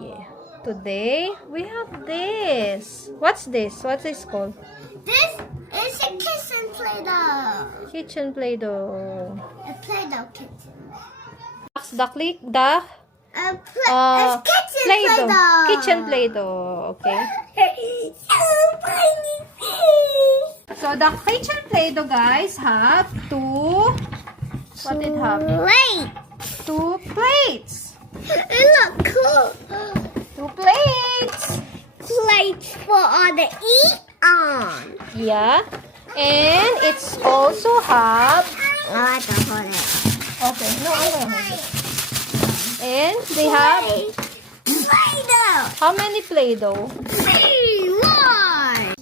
Yeah. Today, we have this. What's this? What's this called? This is a kitchen Play-Doh. Kitchen Play-Doh. A Play-Doh kitchen. The Kitchen Play-Doh. Kitchen Play-Doh. Okay. So, the kitchen Play-Doh, guys, have two... What did it have? Plate. 2 plates. It look cool. 2 plates. Plates for all the eat on. Yeah. And it's also have... I like to hold it. Okay. No, I don't hold it. And they have... Play-Doh. How many Play-Doh? 3, 1.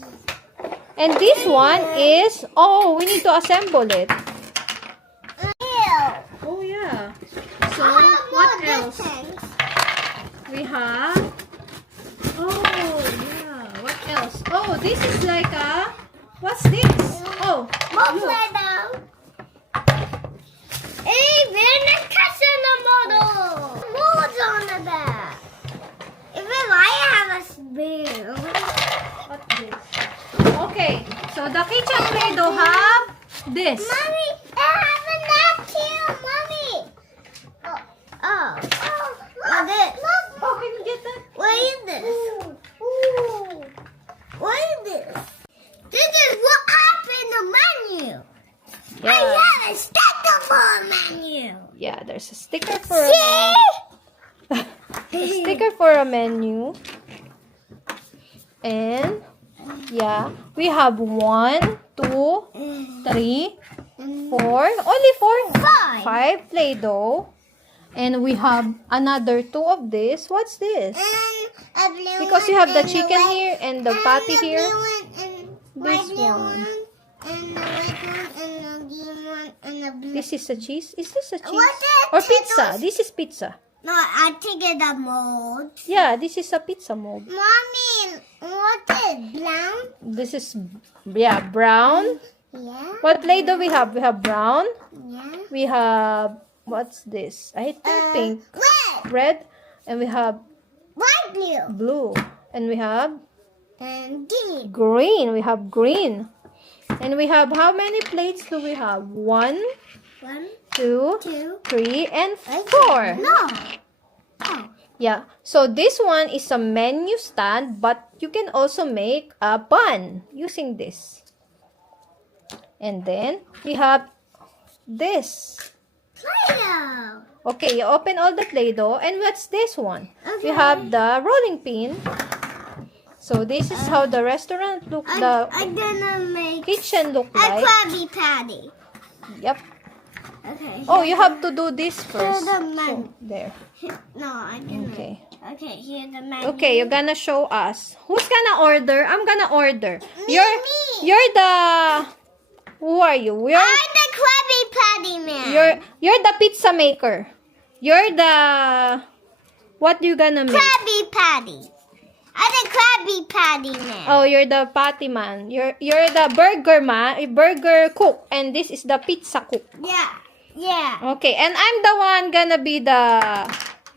And this one is... Oh, we need to assemble it. Oh, yeah. So, what else? We have... Oh, yeah. What else? Oh, this is like a... What's this? Oh, More look. Play-Doh. Hey, we're not catching the model. Molds on the back. Even I have a spear. What's this? Okay, so the kitchen Play-Doh have this. Mommy, I have a napkin, Mommy. Oh, this. Oh, can you get that? What is this? What is this? This is what happened in the menu. I Yeah. have a stackable menu. Yeah, there's a sticker for a menu. A sticker for a menu. And yeah, we have 1, 2, 3, 4. Only 4. 5 Play-Doh. And we have another 2 of this. What's this? And a blue Because you one have the and a chicken white- here and the and patty a here. blue one and This white blue one. and the white one and the green one and the blue. This is a cheese. Is this a cheese? What's that? Or pizza? This is pizza. No, I think it's a mold. Yeah, this is a pizza mold. Mommy, what is brown? This is, yeah, brown. Yeah. What Play-Doh we have? We have brown. Yeah. We have, what's this? I think pink. Red. Red. And we have White blue. blue. And we have And green. green. We have green. And we have, how many plates do we have? 1, 1, 2, 2. 3, and 4. No. Oh. Yeah. So this one is a menu stand, but you can also make a bun using this. And then we have this. Play-Doh. Okay, you open all the Play-Doh. And what's this one? We Okay. have the rolling pin. So this is how the restaurant look, the I'm gonna make kitchen look a like. Krabby Patty. Yep. Okay. Oh, you have to do this first. the menu. So, there. No, I'm gonna. Okay. Okay, here's the menu. Okay, you're gonna show us. Who's gonna order? I'm gonna order. Me. You're the... Who are you? I'm the Krabby Patty man. You're the pizza maker. You're the... What you gonna make? Krabby Patty. I'm the Krabby Patty man. Oh, you're the patty man. You're the burger man, burger cook, and this is the pizza cook. Yeah. Yeah. Okay, and I'm the one gonna be the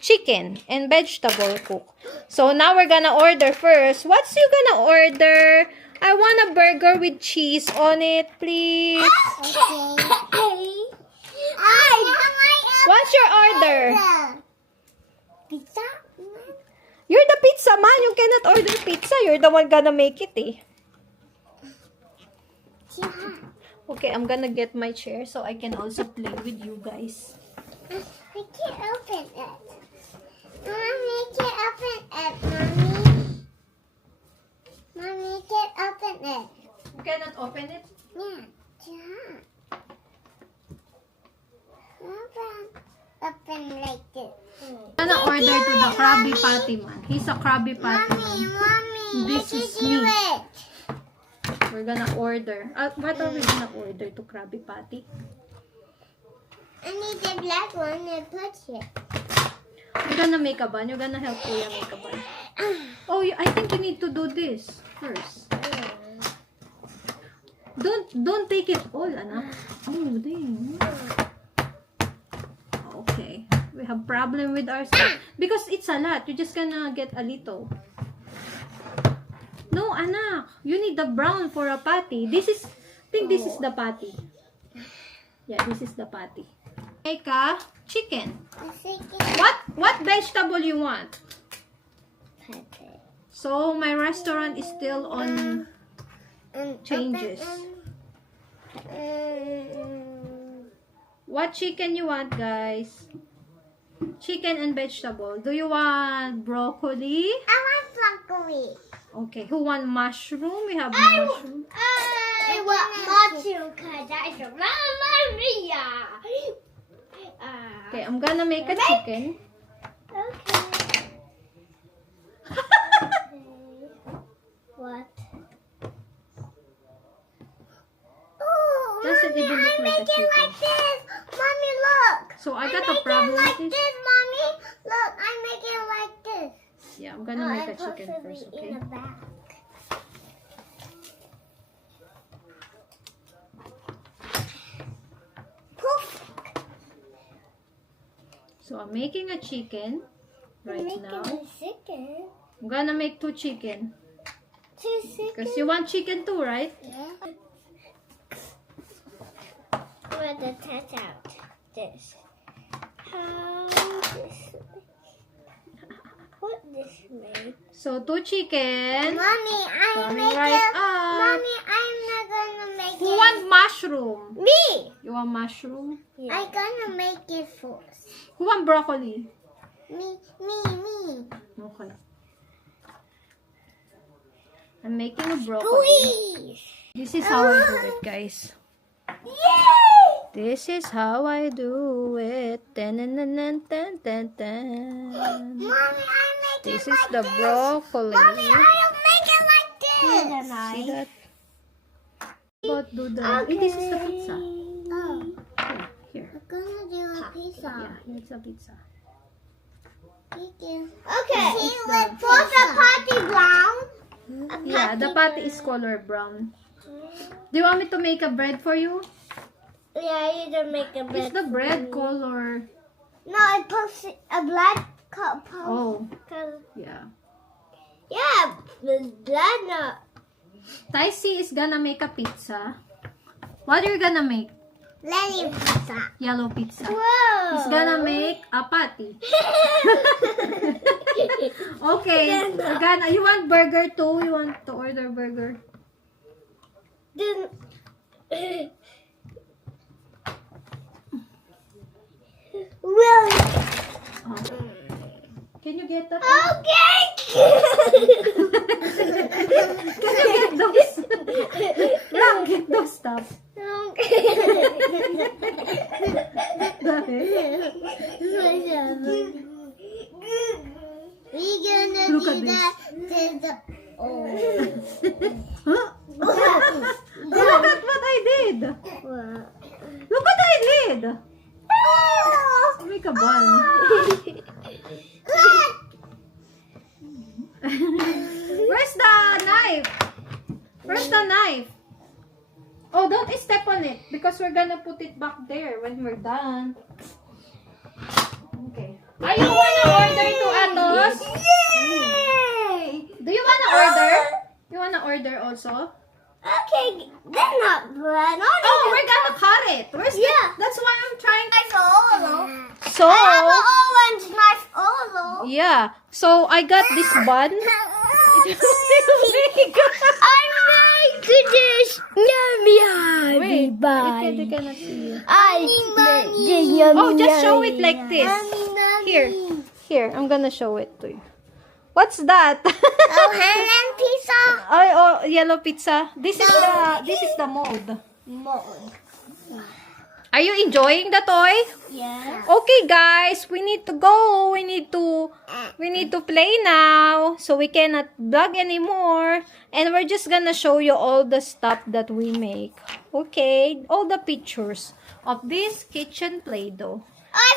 chicken and vegetable cook. So now we're gonna order first. What's you gonna order? I want a burger with cheese on it, please. Okay. What's your order? Pizza. You're the pizza man. You cannot order pizza. You're the one gonna make it, eh. Okay, I'm gonna get my chair so I can also play with you guys. I can't open it. Mommy, can't open it, Mommy. Mommy, can't open it. You cannot open it? Yeah. Open like this. I'm gonna order to the Krabby Patty man. He's a Krabby Patty Mommy, man. Mommy, This you is can do me. it. We're gonna order. What are we gonna order to Krabby Patty? I need the black one and put it. You're gonna make a bun. You're gonna help Kuya make a bun. Oh, I think you need to do this first. Don't take it all, anak. Oh, dang. Okay. We We have problem with our stuff. Because it's a lot. You're just gonna get a little. No, anak. You need the brown for a patty. This is, I think this is the patty. Yeah, this is the patty. Make a chicken. What vegetable you want? So, my restaurant is still on changes. What chicken you want, guys? Chicken and vegetable. Do you want broccoli? I want broccoli. Okay. Who want mushroom? We have mushroom. I want mushroom because I should Maria. Okay, I'm gonna make a chicken. Okay. What? Oh, Doesn't Mommy, even look I like a make it chicken. like this. Mommy, look. So I got make a problem it like with this. this, Mommy. Look, I make it like this. Yeah, I'm gonna make a chicken supposed to first, be okay? in the back. Poof. So I'm making a chicken right now. a chicken. I'm gonna make 2 chicken. 2 chicken. Because you want chicken too, right? Yeah. I'm gonna touch out this. How this? What this made? So 2 chicken. Mommy, I'm Coming making. right up. Mommy, I'm not gonna make Who it. want mushroom? Me. You want mushroom? I'm gonna make it first. Who want broccoli? Me. Okay. I'm making a broccoli. Squeeze. This is how I do it, guys. Yay! This is how I do it. Ten, ten, ten, ten, ten, ten. Mommy, I make This it is like the this. broccoli. Mommy, I'll make it like this. See that? But do the. Eh, this is the pizza. Oh, Here. I'm gonna do a pizza. Yeah, here's the pizza. Thank you. Okay. For the party brown. Yeah, the patty is color brown. Do you want me to make a bread for you? Yeah, you don't make a bread. Is the bread color? No, I put a black cup. Oh, yeah. Yeah, the blood not. Taisi is gonna make a pizza. What are you gonna make? Lenny pizza. Yellow pizza. Whoa. He's gonna make a patty. Okay, we're gonna. You want burger too? You want to order burger? Then. Well. Oh. Can you get that? Okay. Can you get those? Ram, get those stuff. We're gonna Look do at this. that to the. Oh. Huh? Look at what I did. Look what I did. Make a bun. Where's the knife? Where's the knife? Oh, don't step on it because we're gonna put it back there when we're done. Okay. Are you wanna order to Atos? Yay! Do you wanna order? You wanna order also? Okay, they're not bread. Oh, we're gonna cut it. Where's Yeah. That's why I'm trying. Knife Olo. So, I have an orange knife Olo. yeah. So I got this bun. It's still big. I made this. Yummy, Wait, you cannot see it. I made this yummy. Oh, just show it like this. Here. Here, I'm gonna show it to you. What's that? Oh, Helen pizza. Oh, yellow pizza. This is the mold. Mold. Are you enjoying the toy? Yeah. Okay, guys, we need to go. We need to play now. So we cannot vlog anymore. And we're just gonna show you all the stuff that we make. Okay, all the pictures of this kitchen Play-Doh.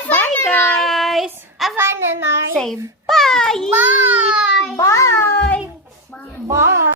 Bye, guys. I found a knife. Say bye. Bye. Bye. Bye.